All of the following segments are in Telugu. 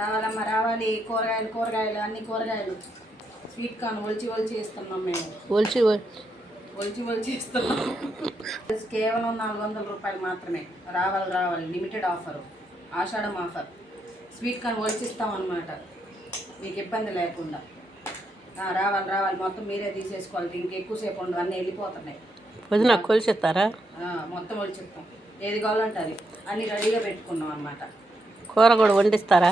రావాలమ్మా రావాలి. కూరగాయలు కూరగాయలు అన్ని కూరగాయలు. స్వీట్ కార్న్ ఒలిచి ఒలిచి ఇస్తున్నాం మేము. ఒలిచి ఒలిచి ఒలిచి ఇస్తున్నాం కేవలం నాలుగు వందల రూపాయలు మాత్రమే. రావాలి రావాలి. Limited offer Ashadham offer sweet corn ఒలిచి ఇస్తాం అనమాట మీకు ఇబ్బంది లేకుండా. రావాలి రావాలి. మొత్తం మీరే తీసేసుకోవాలి. ఇంకెక్కువసేపు ఉండదు. అన్నీ వెళ్ళిపోతున్నాయి. వదిన కొలిచిస్తారా? మొత్తం ఒలిచిస్తాం. ఏది కావాలంటే అది. అన్నీ రెడీగా పెట్టుకున్నాం అనమాట కూర కూడా వండిస్తారా?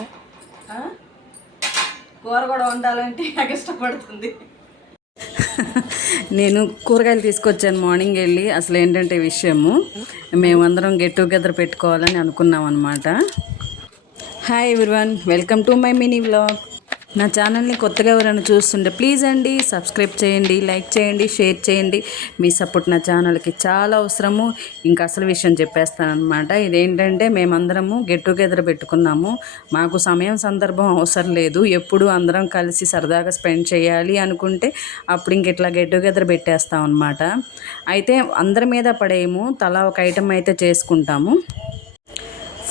కూర కూడా వండాలంటే నాకు ఇష్టపడుతుంది. నేను కూరగాయలు తీసుకొచ్చాను మార్నింగ్ వెళ్ళి. అసలు ఏంటంటే విషయము మేమందరం గెట్ టుగెదర్ పెట్టుకోవాలని అనుకున్నాం అనమాట hi everyone welcome to my mini vlog నా ఛానల్ని కొత్తగా ఎవరైనా చూస్తుంటే ప్లీజ్ అండి సబ్స్క్రైబ్ చేయండి లైక్ చేయండి షేర్ చేయండి. మీ సపోర్ట్ నా ఛానల్కి చాలా అవసరము. ఇంకా అసలు విషయం చెప్పేస్తానమాట ఇదేంటంటే మేమందరము గెట్ టుగెదర్ పెట్టుకున్నాము. మాకు సమయం సందర్భం అవసరం లేదు. ఎప్పుడు అందరం కలిసి సరదాగా స్పెండ్ చేయాలి అనుకుంటే అప్పుడు ఇంక ఇట్లా గెట్ టుగెదర్ పెట్టేస్తాం అనమాట అయితే అందరి మీద పడేయము తలా ఒక ఐటెం అయితే చేసుకుంటాము.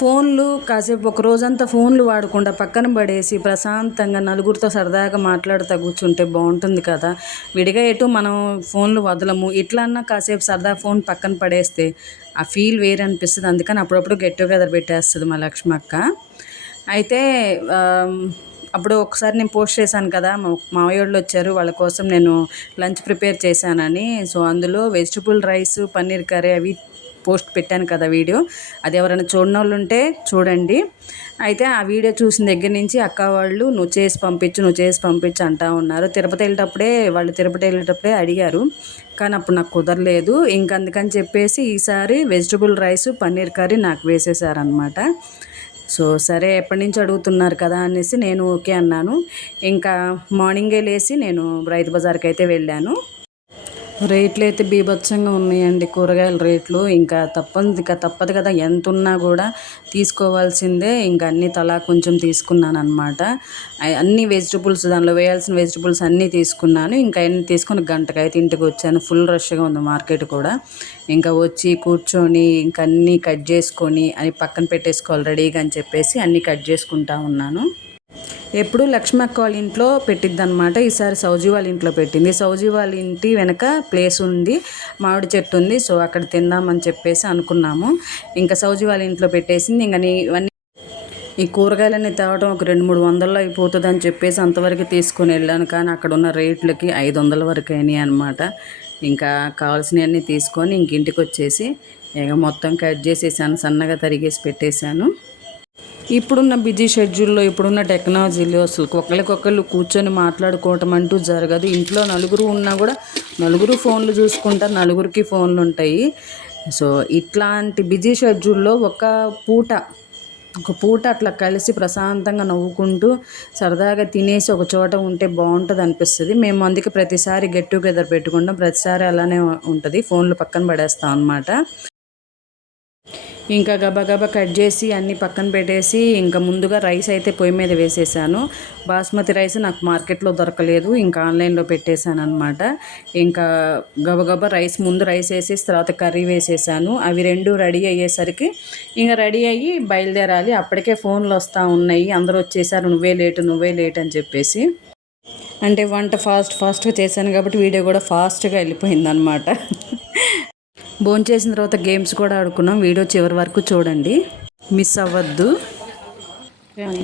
ఫోన్లు కాసేపు ఒక రోజంతా ఫోన్లు వాడకుండా పక్కన పడేసి ప్రశాంతంగా నలుగురితో సరదాగా మాట్లాడుతూ కూర్చుంటే బాగుంటుంది కదా. విడిగా ఎటు మనం ఫోన్లు వదలము. ఇట్లా అన్నా కాసేపు సరదా ఫోన్ పక్కన పడేస్తే ఆ ఫీల్ వేరే అనిపిస్తుంది అందుకని అప్పుడప్పుడు గెట్ టుగెదర్ పెట్టేస్తుంది మా లక్ష్మక్క అయితే అప్పుడు ఒకసారి నేను పోస్ట్ చేశాను కదా. మా మావయ్య వచ్చారు. వాళ్ళ కోసం నేను లంచ్ ప్రిపేర్ చేశానని. సో అందులో వెజిటబుల్ రైస్ పన్నీర్ కర్రీ అవి పోస్ట్ పెట్టాను కదా వీడియో. అది ఎవరైనా చూడని వాళ్ళు ఉంటే చూడండి. అయితే ఆ వీడియో చూసిన దగ్గర నుంచి అక్క వాళ్ళు నువ్వు చేసి పంపించు నువ్వు చేసి పంపించు అంటా ఉన్నారు. తిరుపతి వెళ్ళేటప్పుడే వాళ్ళు తిరుపతి వెళ్ళేటప్పుడే అడిగారు. కానీ అప్పుడు నాకు కుదరలేదు. ఇంక అందుకని చెప్పేసి ఈసారి వెజిటబుల్ రైస్ పన్నీర్ కర్రీ నాకు వేసేసారనమాట సో సరే ఎప్పటి నుంచి అడుగుతున్నారు కదా అనేసి నేను ఓకే అన్నాను. ఇంకా మార్నింగే లేచి నేను రైతు బజార్కి అయితే వెళ్ళాను. రేట్లు అయితే బీభత్సంగా ఉన్నాయండి కూరగాయల రేట్లు. ఇంకా తప్పదు ఇంకా తప్పదు కదా ఎంత ఉన్నా కూడా తీసుకోవాల్సిందే. ఇంకా అన్ని తలా కొంచెం తీసుకున్నాను అనమాట అన్ని వెజిటబుల్స్ దానిలో వేయాల్సిన వెజిటబుల్స్ అన్నీ తీసుకున్నాను. ఇంకా అన్ని తీసుకొని గంటకైతే ఇంటికి వచ్చాను. ఫుల్ రష్గా ఉంది మార్కెట్ కూడా. ఇంకా వచ్చి కూర్చొని ఇంకా అన్నీ కట్ చేసుకొని అవి పక్కన పెట్టేసుకోవాలి రెడీగా అని చెప్పేసి అన్నీ కట్ చేసుకుంటా ఉన్నాను. ఎప్పుడు లక్ష్మక్క వాళ్ళ ఇంట్లో పెట్టిద్ది అనమాట ఈసారి సౌజీ వాళ్ళ ఇంట్లో పెట్టింది. సౌజీ వాళ్ళ ఇంటి వెనక ప్లేస్ ఉంది. మామిడి చెట్టు ఉంది. సో అక్కడ తిందామని చెప్పేసి అనుకున్నాము. ఇంకా సౌజీ వాళ్ళ ఇంట్లో పెట్టేసింది. ఇంకా నీ ఇవన్నీ ఈ కూరగాయలన్నీ తేవడం ఒక రెండు మూడు వందల్లో అయిపోతుంది అని చెప్పేసి అంతవరకు తీసుకొని వెళ్ళాను. కానీ అక్కడ ఉన్న రేట్లకి ఐదు వందల వరకు అయినాయి అనమాట ఇంకా కావాల్సినవన్నీ తీసుకొని ఇంక ఇంటికి వచ్చేసి ఇక మొత్తం కట్ చేసేసాను. సన్నగా తరిగేసి పెట్టేశాను. ఇప్పుడున్న బిజీ షెడ్యూల్లో ఇప్పుడున్న టెక్నాలజీలో అసలు ఒకరికొకళ్ళు కూర్చొని మాట్లాడుకోవటం అంటూ జరగదు. ఇంట్లో నలుగురు ఉన్నా కూడా నలుగురు ఫోన్లు చూసుకుంటారు నలుగురికి ఫోన్లు ఉంటాయి. సో ఇట్లాంటి బిజీ షెడ్యూల్లో ఒక పూట ఒక పూట అట్లా కలిసి ప్రశాంతంగా నవ్వుకుంటూ సరదాగా తినేసి ఒక చోట ఉంటే బాగుంటుంది అనిపిస్తుంది. మేము అందుకే ప్రతిసారి గెట్ టుగెదర్ పెట్టుకుంటాం. ప్రతిసారి అలానే ఉంటుంది. ఫోన్లు పక్కన పడేస్తాం అనమాట ఇంకా గబగబా కట్ చేసి అన్నీ పక్కన పెట్టేసి ఇంకా ముందుగా రైస్ అయితే పొయ్యి మీద వేసేసాను. బాస్మతి రైస్ నాకు మార్కెట్లో దొరకలేదు ఇంకా ఆన్లైన్లో పెట్టేశాను అనమాట ఇంకా గబగబా రైస్ ముందు రైస్ వేసేసి తర్వాత కర్రీ వేసేసాను. అవి రెండు రెడీ అయ్యేసరికి ఇంకా రెడీ అయ్యి బయలుదేరాలి. అప్పటికే ఫోన్లు వస్తూ ఉన్నాయి. అందరూ వచ్చేసారు నువ్వే లేటు నువ్వే లేట్ అని చెప్పేసి. అంటే వంట ఫాస్ట్ ఫాస్ట్గా చేశాను కాబట్టి వీడియో కూడా ఫాస్ట్గా వెళ్ళిపోయింది అనమాట భోంచేసిన తర్వాత గేమ్స్ కూడా ఆడుకున్నాం. వీడియో చివరి వరకు చూడండి. మిస్ అవ్వద్దు.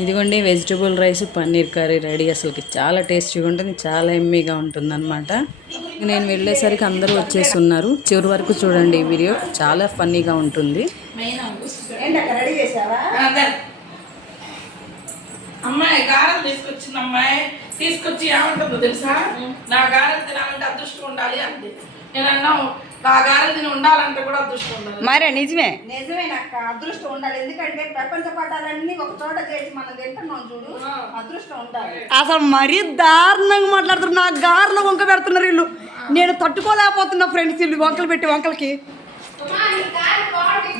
ఇదిగోండి vegetable rice paneer curry ready. అసలుకి చాలా టేస్టీగా ఉంటుంది చాలా ఎమ్మీగా ఉంటుంది అనమాట నేను వెళ్ళేసరికి అందరూ వచ్చేసి ఉన్నారు. చివరి వరకు చూడండి ఈ వీడియో. చాలా ఫన్నీగా ఉంటుంది. అమ్మాయి గారెలు తీసుకొచ్చింది అమ్మాయి తీసుకొచ్చి ఏమంటుందో తెలుసా? నా గారెలు తినాలంటే అదృష్టం ఉండాలి అంది. నేను అన్నావు నా గారెలు తిని ఉండాలంటే కూడా అదృష్టం ఉండాలి. మరే నిజమే. నిజమే నాకు అదృష్టం ఉండాలి. ఎందుకంటే ప్రపంచ పటాలన్నీ ఒక చోట చేసి మనం తింటున్నాం చూడు అదృష్టం ఉండాలి. అసలు మరీ దారుణంగా మాట్లాడుతున్నారు. నాకు గారెలో వంక పెడుతున్నారు వీళ్ళు. నేను తట్టుకోలేకపోతున్నా ఫ్రెండ్స్ వీళ్ళు వంకలు పెట్టి వంకలకి.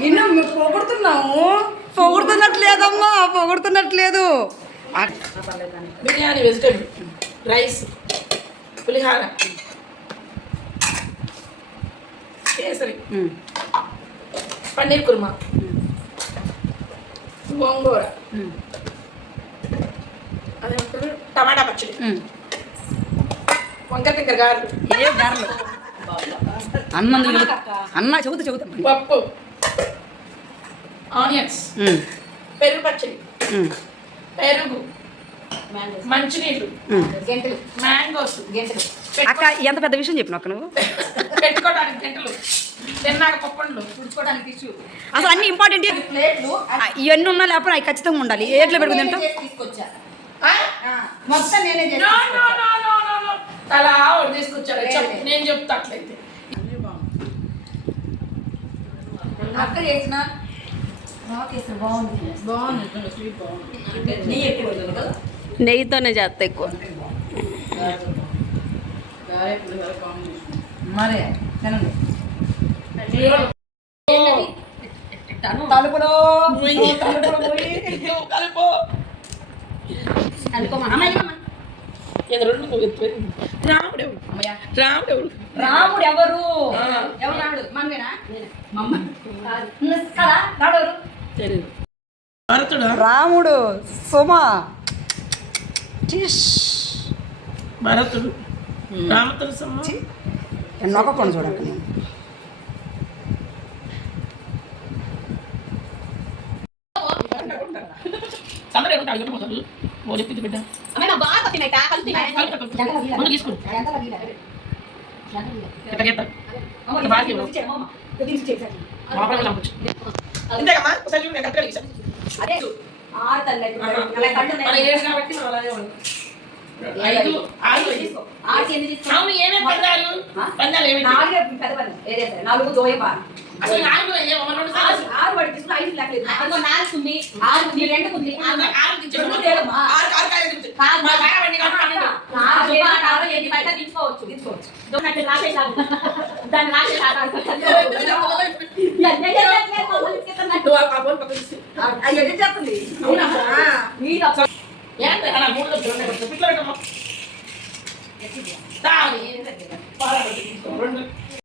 నిన్ను పొగుడుతున్నాము పొగుడుతున్నట్లేదమ్మా పొగుడుతున్నట్లేదు. బిర్యానీ వెజిటేబుల్ రైస్ పులిహార. కేసరి పన్నీర్ కుర్మా. గోంగూర. పచ్చడి. వంకాయ తింకర గారెలు ఏ గారెలు అన్నం అన్న చెబుతా చెబుతా పప్పు. ఆనియన్స్. పెరుగు పచ్చడి. పెరుగు. మంచినీళ్ళు. మ్యాంగోస్ అక్క ఎంత పెద్ద విషయం చెప్పిన అక్క నువ్వు. పెట్టుకోవడానికి గంటలు. తిన్నాక పప్పండ్లు అసలు అన్ని ఇంపార్టెంట్ ఇవన్నీ ఉన్నా లేకపోతే అవి ఖచ్చితంగా ఉండాలి. ఏట్లో పెట్టుకుని తింటాం మొత్తం నేనే no no no no no no. అలా ఒకటి తీసుకొచ్చారు. చెప్పు నేను చెప్తా అట్లయితే. అక్క చేసిన నెయ్యితోనే చేస్తా ఎక్కువ. మరే. తినండి తలుపులో. నువ్వు కలుపు. రాముడు? రాముడు ఎవరు? రాముడు? మనమేనా మమ్మ. కదా రాముడు తెలియదు భరతుడు రాముడు సుమ. భరతుడు రామతుడు నొక్కకుండా చూడక నేను తీసుకో కాబట్టి మనం అలాగే ఉన్నాం. ఐదు ఆరు ఐదు. అవును ఏమేమి పందాలు పందాలు. ఏమేమి నాలుగు జోయబా అసలు నాలుగు ఏమో రెండు సార్లు ఆరు వాడి తీసుకుని ఐదు లెక్కలేదు నాలుగుంది ఆరు ఉంది. రెండు. ఆరు బయట తీసుకోవచ్చు. తీసుకోవచ్చు. దాన్ని నువ్వు ఆ